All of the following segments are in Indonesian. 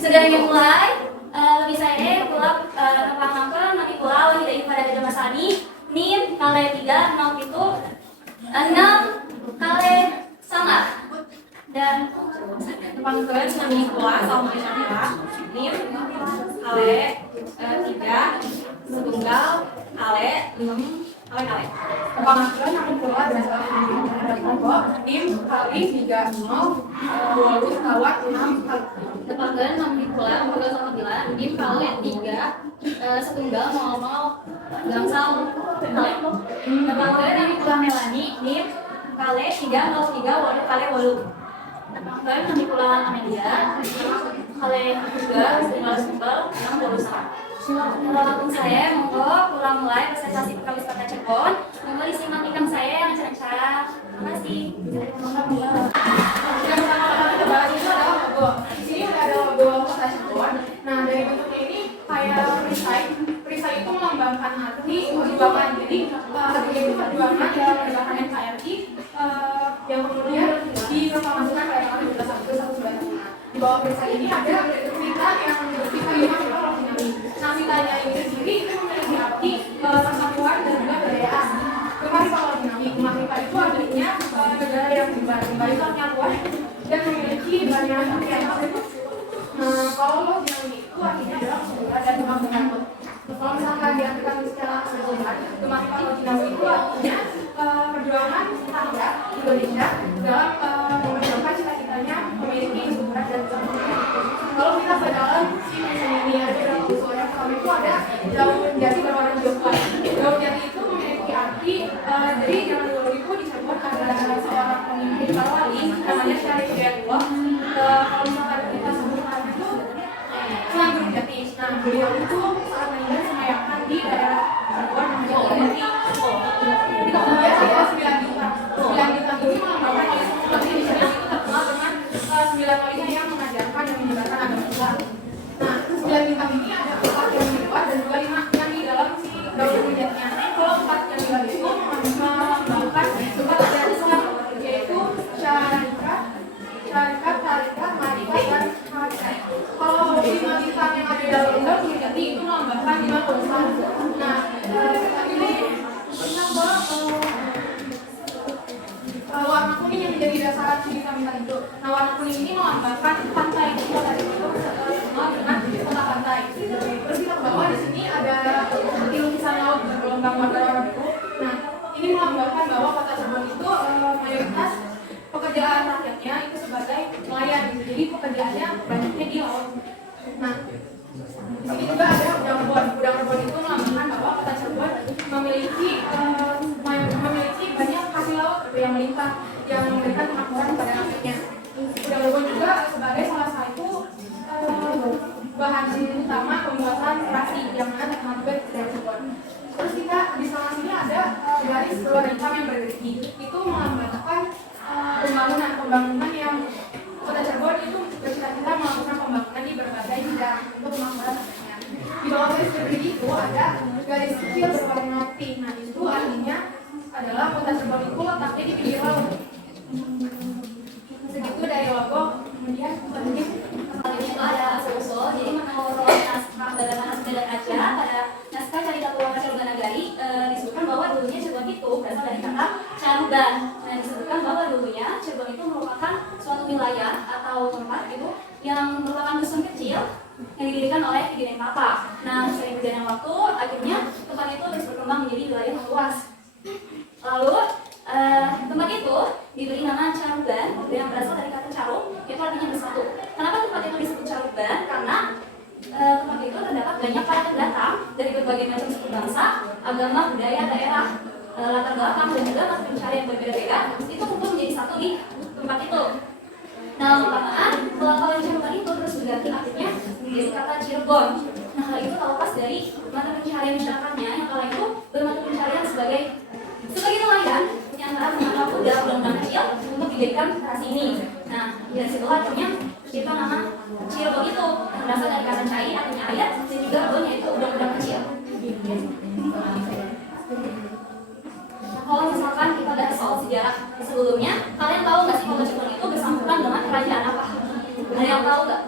Sudah dimulai, lebih saya pula nepang-nepang nanti pula wahidai pada Gajah Masani nim kali 3 0 itu 6 kali sangat dan nepang-nepang nanti pula sama dengan nim kali 3 setunggal kali 6 kali Nepang-nepang nanti pula adalah nim kali 3 0 walu kawat 6 kali Tepangkan nanti pula modal sama bilang dim kali 3 setunggal mau gangsal kali tepangkan nanti pula Melani dim kali 3 0 3 walu kali walu tepangkan nanti pula Amelia kali 3 setunggal 6 walu sama. Walaupun saya monggo pulang mulai presentasi Pekalis Kota Cirebon, monggo disimak ikam saya yang cerah-cerah. Terima kasih. Yang pertama kita bahas itu adalah logo. Di sini ada logo Kota Cirebon. Nah, dari bentuknya ini kayak perisai. Perisai itu melambangkan arti perjuangan. Jadi artinya itu perjuangan dalam menegakkan NKRI yang kemudian diproklamasikan pada tahun 1991. Di bawah perisai ini ada cerita yang bersifat Nah, ceritanya ini sendiri itu memiliki arti persatuan dan juga kebudayaan. Gemar Kalau Dinawi, Gemar itu artinya negara yang gemar itu artinya luas dan memiliki banyak artian. Kalau Dinawi itu artinya adalah segera dan gemar menyambut. Kalau misalkan diartikan secara keseluruhan, Gemar Kalau Dinawi itu artinya perjuangan rakyat Indonesia dalam memperjuangkan cita-citanya memiliki kesuburan dan keseluruhan. Kalau kita berjalan ini ada dalam usul yang pertama itu ada daun jati berwarna hijau kuat. Daun jati itu memiliki arti jadi zaman dulu itu disebut ada seorang pemimpin Parawali namanya Syarif Hidayatullah. Kalau misalkan kita sebutkan itu Sunan Gunung Jati. Nah, beliau itu saat meninggal semayangkan di daerah Cirebon namanya Jati. Itu kemudian ada 9 bintang. 9 bintang ini melambangkan oleh seperti di sini itu terkenal dengan 9 wali yang mengajarkan dan menyebarkan agama Islam. Nah, 9 bintang ini ada 4 yang di luar dan 2 yang di dalam si daun jatinya. Kalau 4 yang di luar itu melambangkan 4 dari Islam, yaitu syarikat, tarikat, marikat, dan harikat. Kalau 5 bintang yang ada di dalam daun jati itu melambangkan 5 unsur. Nah, ini warna kuning yang menjadi dasaran si bintang-bintang itu. Nah, warna kuning ini melambangkan pantai. Kota itu terkenal dengan kota pantai. Terus kita ke bawah di sini ada seperti lukisan laut bergelombang warna biru. Nah, ini melambangkan bahwa kota Cirebon itu mayoritas pekerjaan rakyatnya itu sebagai nelayan. Jadi pekerjaannya banyaknya di laut. Nah, di sini juga ada Udang Rebon. Udang Rebon itu melambangkan bahwa kota Cirebon memiliki banyak hasil laut yang melimpah yang memberikan kemakmuran kepada rakyatnya. Udang Rebon juga sebagai salah satu bahan utama pembuatan terasi yang mana terkenal juga di Cirebon. Terus kita di sana sini ada garis luar hitam yang bergerigi. Itu melambangkan pembangunan yang kota Cirebon itu bercita-cita melakukan pembangunan di berbagai bidang untuk kemakmuran rakyatnya. Di bawah garis bergerigi itu ada garis kecil berwarna pink. Nah, itu artinya adalah kota Cirebon itu letaknya di pinggir laut. Segitu dari logo. Kemudian selanjutnya Selanjutnya itu ada asal-usul. Jadi menurut naskah Bagaimana Sekedar Aja pada naskah Carita Pulau Cirebon Nagari disebutkan bahwa dulunya Cirebon itu berasal dari kata Caruban. Nah, disebutkan bahwa dulunya Cirebon itu merupakan suatu wilayah atau tempat itu yang merupakan dusun kecil yang didirikan oleh Kigen Papa. Nah, sering berjalannya waktu, akhirnya tempat itu terus berkembang menjadi wilayah yang luas. Lalu tempat itu diberi nama Caruban yang berasal dari kata carum, itu artinya bersatu. Kenapa tempat itu disebut Caruban? Karena tempat itu terdapat banyak para pendatang dari berbagai macam suku bangsa, agama, budaya, daerah, latar belakang dan juga mata pencarian yang berbeda-beda. Itu kumpul menjadi satu di tempat itu. Nah, lama-lamaan pelafalan Caruban itu terus berganti artinya menjadi kata Cirebon. Nah, hal itu terlepas dari mata pencarian masyarakatnya yang kala itu bermata pencarian sebagai nelayan yang antara menangkap udang-udang kecil untuk dijadikan ras ini. Nah, dari situ akhirnya kita nama Cirebon itu yang berasal dari kata cai artinya air dan juga bon yaitu udang-udang kecil. Nah, kalau misalkan kita bahas soal sejarah sebelumnya, kalian tahu nggak sih kalau Cirebon itu bersangkutan dengan kerajaan apa? Ada yang tahu nggak?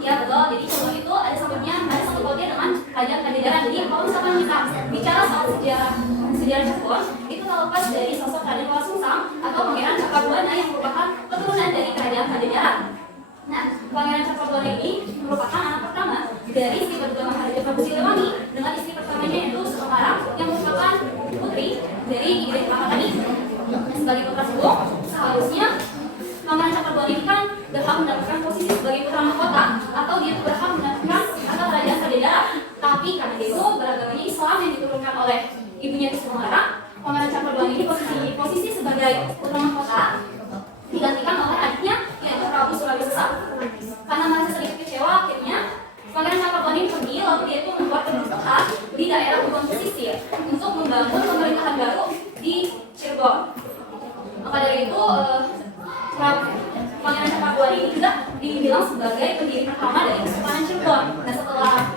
Ya betul. Jadi Cirebon itu ada satu pautnya dengan kerajaan Pajajaran. Jadi kalau misalkan kita bicara soal sejarah Cirebon itu terlepas dari sosok Raden Wala Sungsang atau Pangeran Cakrabuana yang merupakan keturunan dari kerajaan Pajajaran. Nah, Pangeran Cakrabuana ini merupakan anak pertama dari istri kedua Maharaja Prabu Siliwangi dengan istri pertamanya yaitu Sukamara yang merupakan putri dari Kigen Papa tadi. Nah, sebagai putra sulung, seharusnya Pangeran Cakrabuana ini kan berhak mendapatkan posisi sebagai putra mahkota atau dia berhak mendapatkan kata kerajaan Pajajaran. Tapi karena dia itu beragamanya Islam yang diturunkan oleh ibunya Sukamara, Pangeran Cakrabuana ini posisi sebagai putra mahkota digantikan oleh adiknya yaitu Prabu Surawisesa. Karena masih sedikit kecewa, akhirnya Pangeran Cakrabuana ini pergi lalu dia itu membuat pemerintahan di daerah Kebon Pesisir untuk membangun pemerintahan baru di Cirebon. Maka dari itu Pangeran Cakrabuana ini juga dibilang sebagai pendiri pertama dari Kesultanan Cirebon. Nah, setelah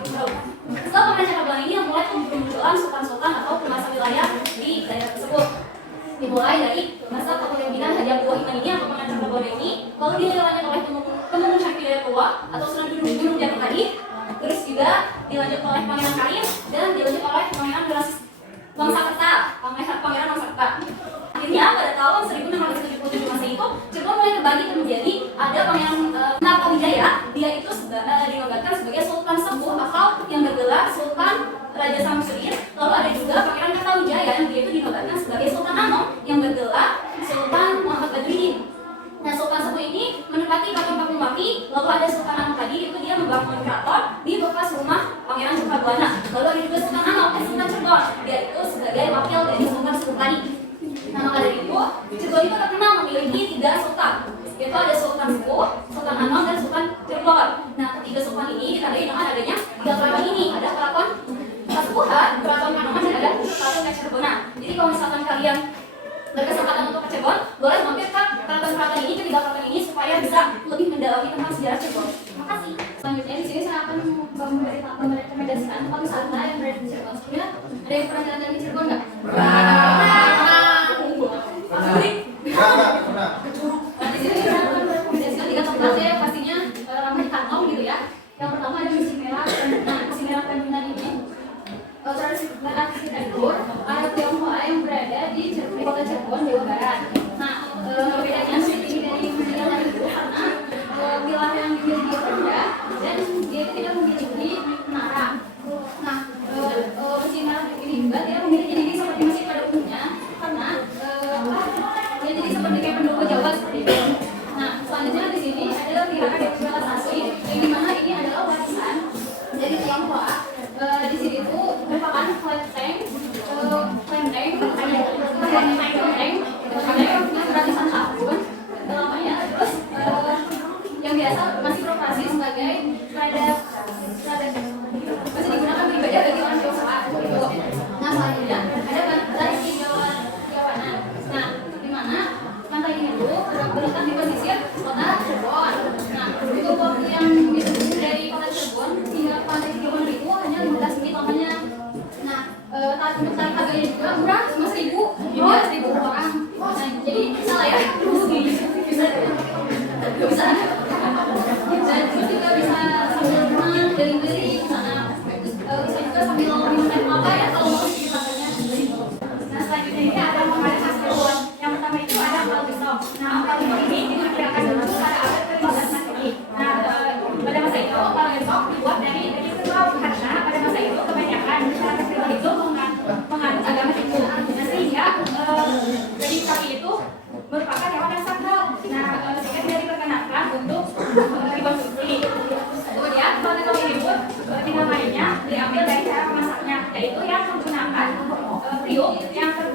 Pangeran Cakrabuana ini yang mulai bermunculan sultan-sultan atau penguasa wilayah di daerah tersebut. Dimulai dari masa kepemimpinan Haji Abdullah Iman ini atau Pangeran Cakrabuana ini, lalu dilanjut oleh Temenggung Cahyo Tua atau Sunan Gunung Jati tadi, terus juga dilanjut oleh Pangeran Karim dan dilanjut oleh Pangeran Wangsakerta, Pangeran Wangsakerta. Akhirnya pada tahun 1677 Masehi itu Cirebon mulai terbagi menjadi ada Pangeran Natawijaya, dia itu dinobatkan sebagai Sultan Sepuh atau yang bergelar Sultan Raja Samsudin. Lalu ada juga Pangeran Kartawijaya yang dia itu dinobatkan sebagai Sultan Anom yang bergelar Sultan Muhammad Badruddin. Nah, Sultan Sepuh ini menempati patung-patung mati. Lalu ada Sultan Anom tadi itu dia membangun keraton di bekas rumah Pangeran Cakrabuana. Lalu ada juga Sultan Anom, Sultan Cirebon, dia itu sebagai wakil dari Sultan Sepuh tadi. Nah, maka dari itu Cirebon itu terkenal memiliki 3 sultan, yaitu ada Sultan Sepuh, Sultan Anom, dan Sultan Cirebon. Nah, ketiga sultan ini ditandai dengan adanya 3 keraton ini, ada keraton Kasepuhan, keraton Kanoman, dan ada keraton Kacirebonan. Jadi kalau misalkan kalian berkesempatan untuk ke Cirebon, boleh mampir ke keraton-keraton ini, ketiga keraton ini supaya bisa lebih mendalami tentang sejarah Cirebon. Terima kasih. Selanjutnya di sini saya akan merekomendasikan tempat wisata yang berada di Cirebon. Sebelumnya ada yang pernah jalan di Cirebon nggak? Pernah. Di sini kita akan merekomendasikan 3 tempat yang pastinya ramai kantong gitu ya. Yang pertama ada Musim Merah. Nah, Musim Merah Tanjungan ini tradisi arsitektur adat Tionghoa yang berada di kota Cirebon, Jawa Barat. Nah, bedanya ini dari musim yang lain itu karena wilayah yang dimiliki rendah dan dia itu tidak memiliki menara. Nah, Musim Merah ini juga tidak memiliki dinding seperti masjid pada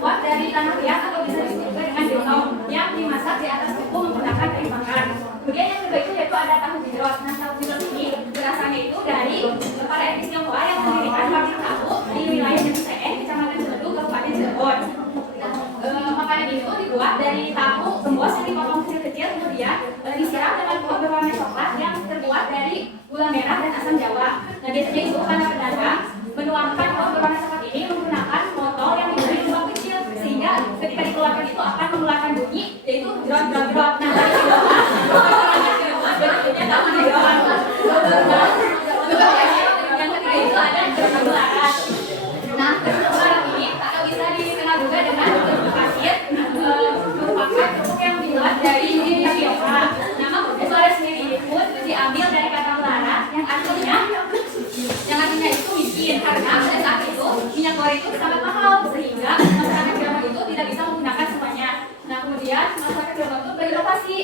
terbuat dari tanah liat atau bisa disebut juga dengan biltong yang dimasak di atas tepung menggunakan kayu bakar. Kemudian yang kedua itu yaitu ada tahu gejrot. Nah, tahu gejrot ini berasalnya itu dari para etnis Tionghoa yang mendirikan pabrik tahu di wilayah Jeniseen, Kecamatan Ciledug, Kabupaten Cirebon. Makanan itu dibuat dari tahu gembos yang dipotong kecil-kecil, kemudian disiram dengan kuah berwarna coklat yang terbuat dari gula merah dan asam jawa. Nah, biasanya itu para pedagang menuangkan kuah berwarna coklat ini menggunakan botol yang diberi lubang kecil, sehingga ketika dikeluarkan itu akan mengeluarkan bunyi, yaitu jrot-jrot-jrot. Nah, dari bentuknya tahu gejrot. Yang ketiga itu ada jeruk bularan. Nah, jeruk bularan ini atau bisa dikenal juga dengan jeruk pasir, merupakan kerupuk yang dibuat dari tapioka. Nama Flores sendiri ini pun diambil dari kata melarat yang artinya itu miskin, karena pada saat itu minyak goreng itu sangat mahal sehingga masyarakat Cirebon itu tidak bisa menggunakan semuanya. Nah, kemudian masyarakat Cirebon itu berinovasi,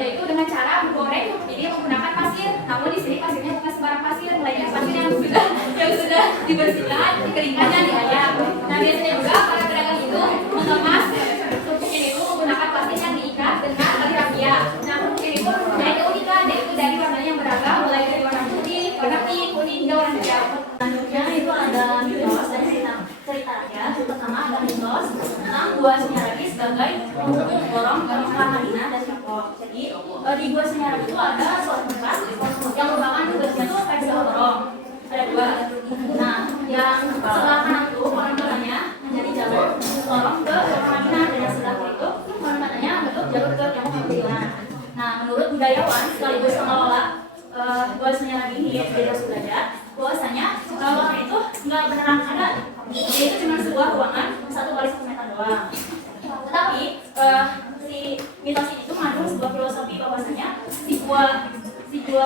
yaitu dengan cara menggoreng jadi menggunakan pasir. Namun di sini pasirnya bukan sembarang pasir, melainkan pasir yang sudah dibersihkan, dikeringkan dan diayak. Nah, biasanya juga para pedagang itu mengemas kerupuk ini itu menggunakan pasir yang diikat dengan tali rafia. Nah, kerupuk ini pun mempunyai keunikan, yaitu dari warnanya yang beragam, mulai dari warna putih, warna pink, kuning, hingga warna hijau. Selanjutnya itu ada mitos dari cerita rakyat. Pertama ada mitos tentang Gua Sunyaragi sebagai penghubung gorong ke Mekah, Madinah dan Syakok. Jadi di Gua Sunyaragi itu ada suatu tempat yang merupakan tugasnya itu kayak gorong. Ada dua. Nah, yang sebelah kanan itu konon katanya menjadi jalur gorong ke Madinah, dan yang sebelah kiri itu konon katanya bentuk jalur ke Tiongkok Madinah. Nah, menurut budayawan sekaligus pengelola Gua Sunyaragi ini di Sudrajat, bahwasanya ruangan itu nggak beneran ada, itu cuma sebuah ruangan 1 x 1 meter doang. Tetapi si mitos ini tuh mengandung sebuah filosofi bahwasanya si gua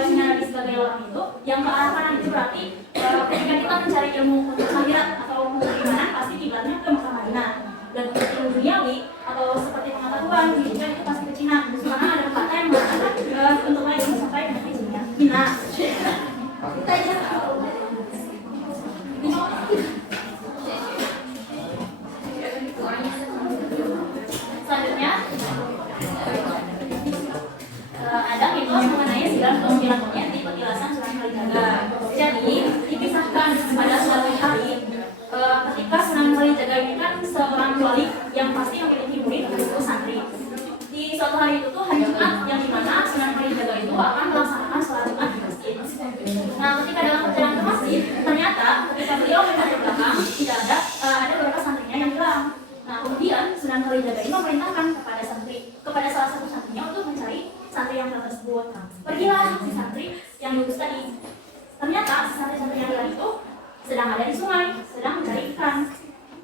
Sunyaragi sebagai ruangan itu yang ke arah kanan itu berarti ketika kita mencari ilmu untuk akhirat atau untuk keimanan pasti kiblatnya ke Mekah Madinah, dan untuk ilmu duniawi atau seperti pengetahuan juga itu pasti ke Cina, karena ada kata yang mengatakan bentuknya ilmu sampai ke Cina. Kita aja. Selanjutnya ada mitos mengenai sigap sembilan monyet di petilasan Sunan Kalijaga. Jadi dipisahkan pada suatu hari ketika Sunan Kalijaga ini kan seorang wali yang pasti memiliki murid yaitu santri. Di suatu hari itu tuh hari Jumat yang dimana Sunan Kalijaga itu akan melaksanakan sholat Jumat di masjid. Nah, ketika dalam perjalanan ke masjid, ternyata ketika beliau melihat ke belakang tidak ada beberapa santrinya yang hilang. Nah, kemudian Sunan Kalijaga ini memerintahkan kepada salah satu santrinya untuk mencari santri yang hilang tersebut. Pergilah si santri yang lulus tadi. Ternyata si santri yang hilang itu sedang ada di sungai, sedang mencari ikan.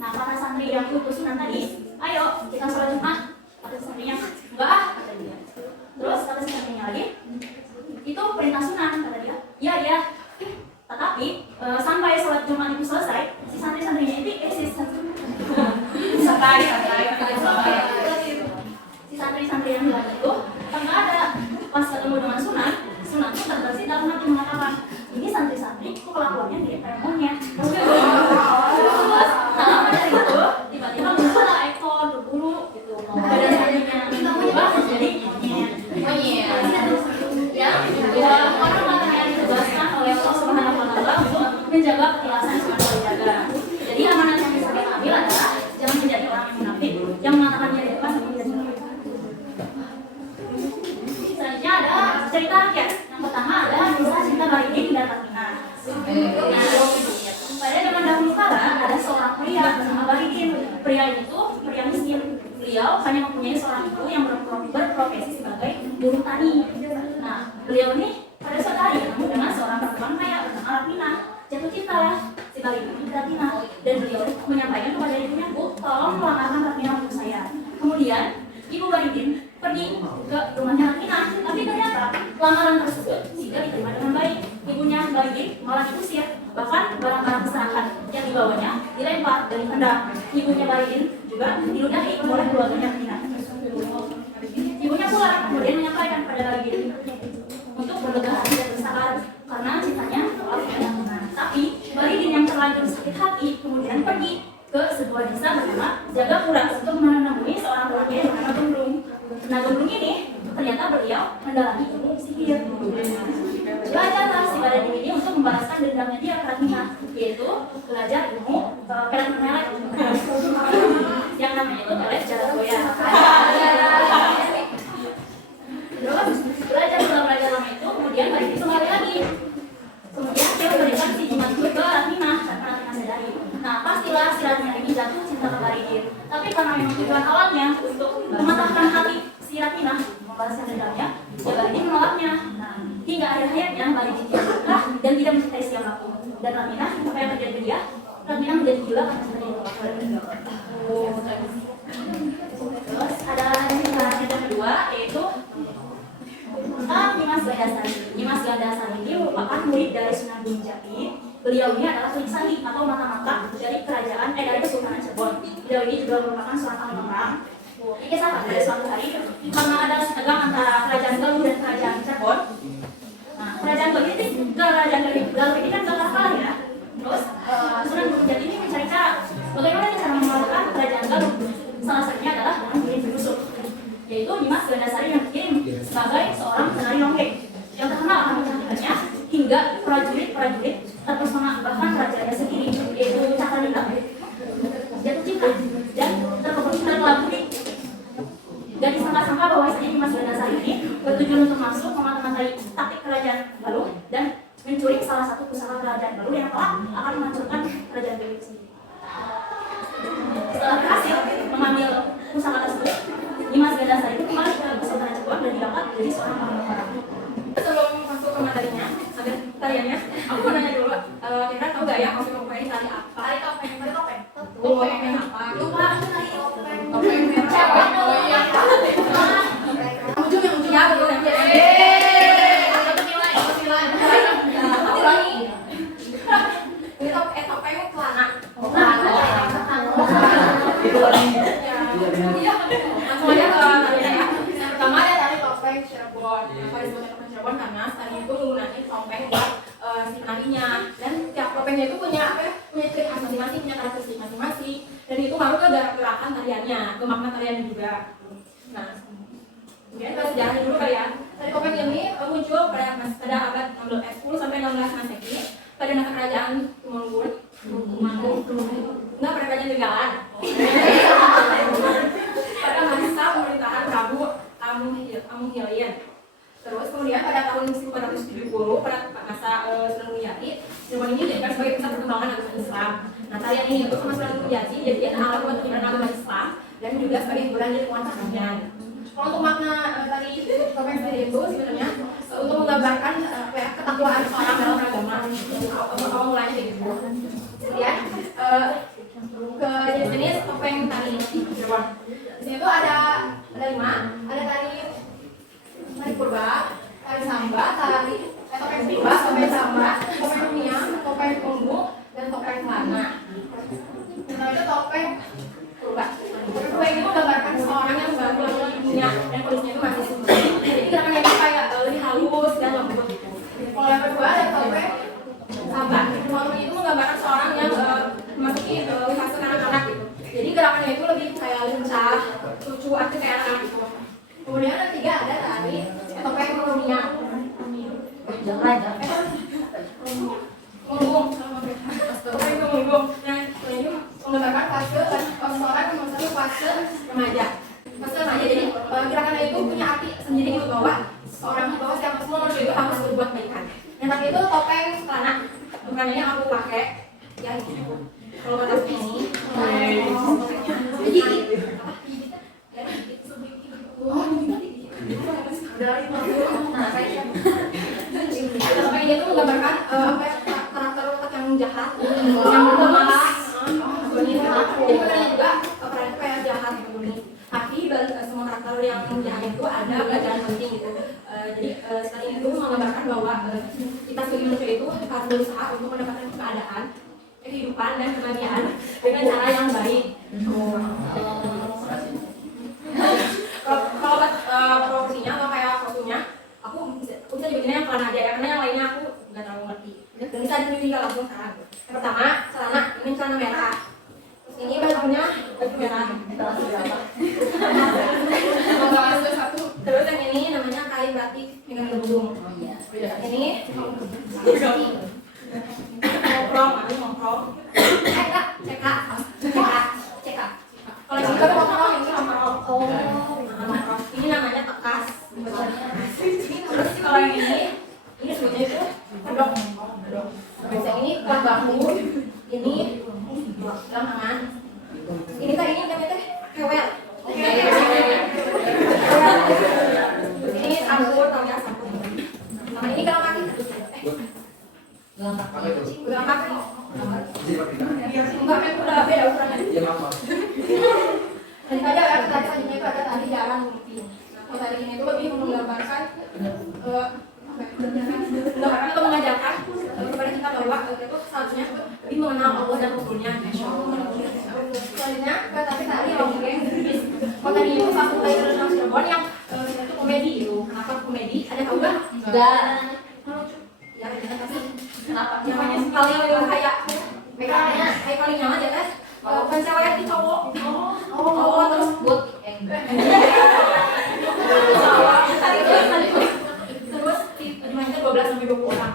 Nah, kata santri yang diutus Sunan tadi, ayo kita sholat Jumat. Kata santrinya, enggak, kata dia. Terus kata si santrinya lagi, itu perintah Sunan, kata dia. Iya. Tetapi sampai sholat Jumat itu selesai, si santri-santrinya itu eksis. Si santri-santri yang hilang itu nggak ada. Pas ketemu dengan Sunan tuh terbersih dalam hati mengatakan, ini santri-santri kok kelakuannya mirip kayak monyet. Terus lama dari itu tiba-tiba muncul ekor berbulu gitu. Badan santrinya berubah jadi monyet. Ya, orang yang ditugaskan oleh Allah Subhanahu wa Ta'ala untuk menjaga petilasan Sunan Kalijaga. Jadi amanat yang bisa kita ambil adalah jangan menjadi orang yang munafik yang mengatakan dia di depan tapi tidak di belakang. Selanjutnya ada cerita rakyat. Yang pertama ada kisah cinta Baridin dan Tatina. Pada zaman dahulu kala ada seorang pria bernama Baridin. Pria itu pria miskin. Beliau hanya mempunyai seorang ibu yang berprofesi sebagai buruh tani. Nah, beliau ini pada suatu hari bertemu dengan seorang perempuan kaya bernama Rapina. Jatuh cintalah si Baridin kepada Rapina, dan beliau menyampaikan kepada ibunya, Bu, tolong melamarkan Rapina untuk saya. Kemudian ibu Baridin pergi ke rumahnya Rapina, tapi ternyata lamaran tersebut tidak diterima dengan baik. Ibunya Baridin malah diusir, bahkan barang-barang keserahan yang dibawanya dilempar dan ditendang. Ibunya Baridin juga diludahi oleh keluarganya Rapina. Ibunya pulang kemudian menyampaikan kepada Baridin untuk berlegah hati dan bersabar karena cintanya telah tidak. Tapi Baridin yang terlanjur sakit hati kemudian pergi ke sebuah sebuah desa bernama Jagapura untuk menemui seorang lelaki yang bernama Gemblung. Nah, Gemblung ini ternyata beliau mendalami ilmu sihir. Belajarlah si pada diri ini untuk membalaskan dendamnya dia ke Ratmina, yaitu belajar ilmu pelet melet yang namanya itu pelet Jalagoya. Terus belajar lama itu, kemudian balik itu kembali lagi. Kemudian dia memberikan si jimat itu ke Ratmina, dan Ratmina sadari. Nah, pastilah si Ratmina ini jatuh cinta ke Baridir. Tapi karena memang tujuan awalnya untuk mematahkan hati si Ratmina, membalaskan dendamnya, ya Baridir menolaknya. Nah, hingga akhir-akhirnya Baridir marah dan tidak mencintai siapapun. Dan Ratmina, apa yang terjadi dia? Ratmina menjadi gila karena cinta ditolak. Terus ada yang kedua, yaitu Nimas Gandasari. Nimas Gandasari ini merupakan murid dari Sunan Gunung Jati. Beliau ini adalah Telik Sandi atau mata-mata dari dari Kesultanan Cirebon. Beliau ini juga merupakan seorang ahli perang. Ini kisah pada suatu hari karena ada tegang antara kerajaan Galuh dan kerajaan Cirebon. Nah, kerajaan Galuh ini kan gagal kalah ya. Terus Sunan Gunung Jati ini mencari cara bagaimana cara mengalahkan kerajaan Galuh. Salah satunya adalah dengan kirim penyusup, yaitu Nimas Gandasari yang dikirim sebagai seorang penari nongeng yang terkenal akan kecantikannya hingga prajurit terpesona, bahkan rajanya sendiri yaitu Cakraningrat jatuh cinta dan terkelabui. Dan disangka-sangka bahwasanya Nimas Gandasari ini bertujuan untuk masuk memata-matai taktik kerajaan Galuh dan mencuri salah satu pusaka kerajaan Galuh yang kelak akan menghancurkan kerajaan Galuh sendiri. Setelah berhasil mengambil pusaka tersebut, Nimas Gandasari itu kembali ke Kesultanan Cirebon dan diangkat menjadi seorang panglima. Sebelum masuk ke materinya, ada tariannya. Aku mau nanya dulu, kira-kira tahu gak ya topeng ini tari apa? Tari topeng apa? Lupa, tari topeng. Topeng merah. Oh iya. Ujung ya betul ya. Ini topeng celana. Itu lagi. Iya. Langsung aja ke tarinya ya. Yang pertama ada tari topeng Cirebon. Kenapa disebutnya topeng Cirebon? Karena tari itu menggunakan topeng buat si penarinya. Dan tiap topengnya itu punya apa ya? Punya ciri khas masing-masing, punya karakteristik masing-masing. Dan itu ngaruh ke gerakan tariannya, ke makna tariannya juga. Nah, kemudian kita sejarahnya dulu kali ya. Tari topeng ini muncul pada abad 10 sampai 16 Masehi pada masa kerajaan Tumenggung. Enggak, pada kerajaan Tegalan. Pada masa pemerintahan Prabu Amunghilien. Terus kemudian pada tahun 1470 pada masa Sunan Gunung Jati, Cirebon ini dijadikan sebagai pusat perkembangan agama Islam. Nah, tarian ini itu sama Sunan Gunung Jati jadikan alat buat penyebaran agama Islam dan juga sebagai hiburan di lingkungan keseharian. Kalau untuk makna tari topeng sendiri itu sebenarnya untuk menggambarkan ketakwaan seorang dalam agama. Awal mulanya gitu. Kemudian ke jenis topeng tari Cirebon. Di sini tuh ada 5, ada tari purba, tari samba, topeng purba, topeng samba, topeng rumiang, topeng tunggu, dan topeng celana. Nah, itu topeng purba. Topeng purba ini menggambarkan seorang yang baru di dunia dan kondisinya itu masih suci. Jadi gerakannya itu kayak lebih halus dan lembut gitu. Kalau yang kedua ada topeng samba. Topeng itu menggambarkan seorang yang memasuki fase anak-anak gitu. Jadi gerakannya itu lebih kayak lincah, lucu, aktif kayak anak gitu. Kemudian yang ketiga ada tari topeng rumiang. Mengunggung. Topeng mengunggung. Nah, ini menggambarkan fase seorang memasuki fase remaja. Fase remaja, jadi gerakannya itu punya arti sendiri gitu bahwa siapa semua manusia itu harus berbuat kebaikan. Yang tadi itu topeng celana. Bukan ini aku pakai ya gitu. Kalau kata ini, topeng itu menggambarkan karakter otak yang jahat, yang pemalas, jadi benar juga peran kayak jahat gitu. Tapi semua karakter yang jahat itu ada pelajaran penting gitu. Jadi seperti itu menggambarkan bahwa kita sebagai manusia itu harus berusaha untuk mendapatkan keadaan, kehidupan dan kebahagiaan dengan cara yang baik. Kalau proporsinya atau kayak fotonya, aku bisa nyebutinnya yang celana aja ya, karena yang lainnya aku nggak terlalu ngerti. Dan bisa ditunjukkan langsung sekarang. Yang pertama celana, ini celana merah. Terus ini bajunya Terus yang ini namanya kain batik dengan gelembung. Ini ngomprong. CK. Kalau ini kan ngomprong, ini ngomprong. Ngomprong. Ini namanya tekas. Terus kalau yang ini sebutnya itu kedok. Terus yang ini kuat bahu. Ini tangan. Ini tadi ini namanya teh kewel. Ini sampur, namanya sampur. Nah, ini kalau kaki. Udah kaki. Enggak, udah beda ukurannya. Tadi ada ya, tadi selanjutnya itu ada tadi jarang mungkin. Kalau tadi ini itu lebih menggambarkan atau mengajarkan kepada kita bahwa itu seharusnya lebih mengenal Allah dan Rasulnya. Selanjutnya tadi Ronggeng. Kalau tadi itu satu dari tentang Cirebon yang itu komedi itu. Kenapa komedi? Ada tahu nggak? Dan ya tapi kenapa? Namanya paling kayak mereka kayak paling nyaman aja kan? Bukan cewek di cowok. Cowok terus buat terus dimainkan 12 sampai 20 orang.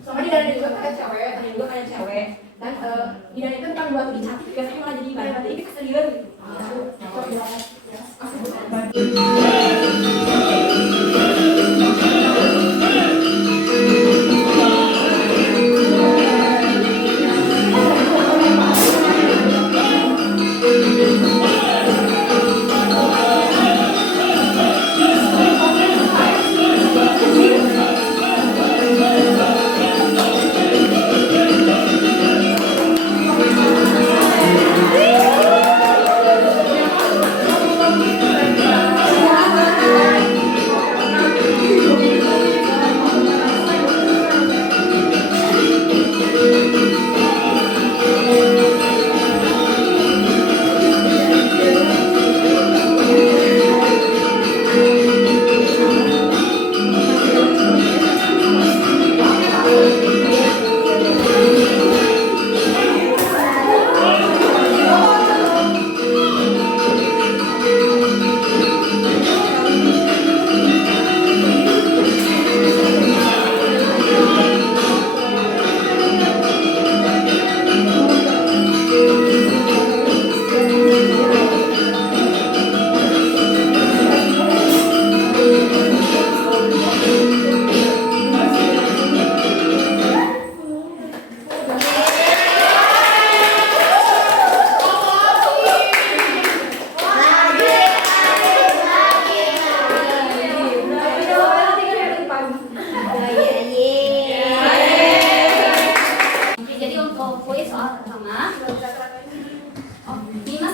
Soalnya di dalam juga kayak cewek, tadi juga kayak cewek. Dan di dalam itu kan buat lebih cantik, biasanya malah jadi ibadah. Jadi kesedihan gitu.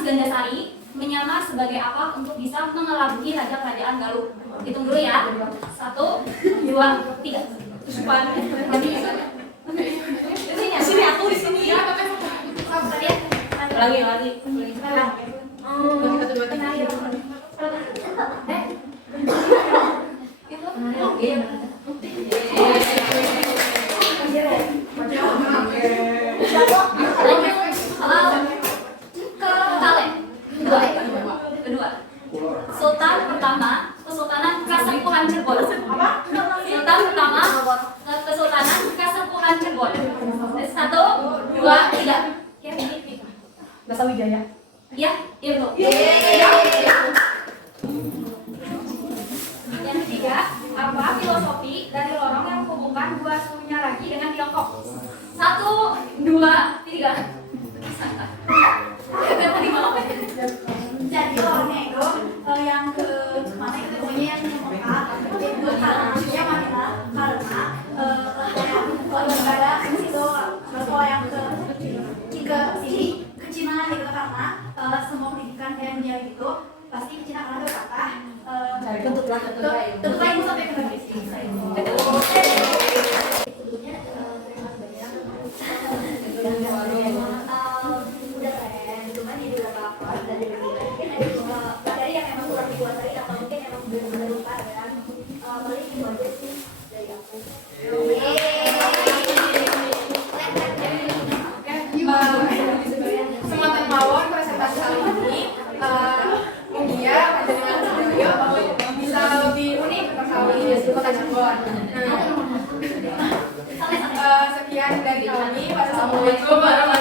Gandasari menyamar sebagai apa untuk bisa mengelabui raja kerajaan Galuh. Hitung dulu ya. 1, 2, 3. Di sini aku di sini. Lagi. Kedua. Sultan pertama, Kesultanan Kasepuhan Cirebon. Sultan pertama, Kesultanan Kasepuhan Cirebon. 1, 2, 3. Dasa Wijaya. Iya, betul. Yang ketiga, apa filosofi dari lorong yang menghubungkan dua suhunya lagi dengan Tiongkok? 1, 2, 3. Jadi lorongnya itu yang ke mana itu pokoknya yang Moka itu maksudnya Manila karena negara itu kalau yang ke Cina gitu karena semua pendidikan yang dia gitu pasti ke Cina karena berkata bentuklah ibu sampai ke Indonesia Sematan mawon presentasi kali ini Assalamualaikum warahmatullahi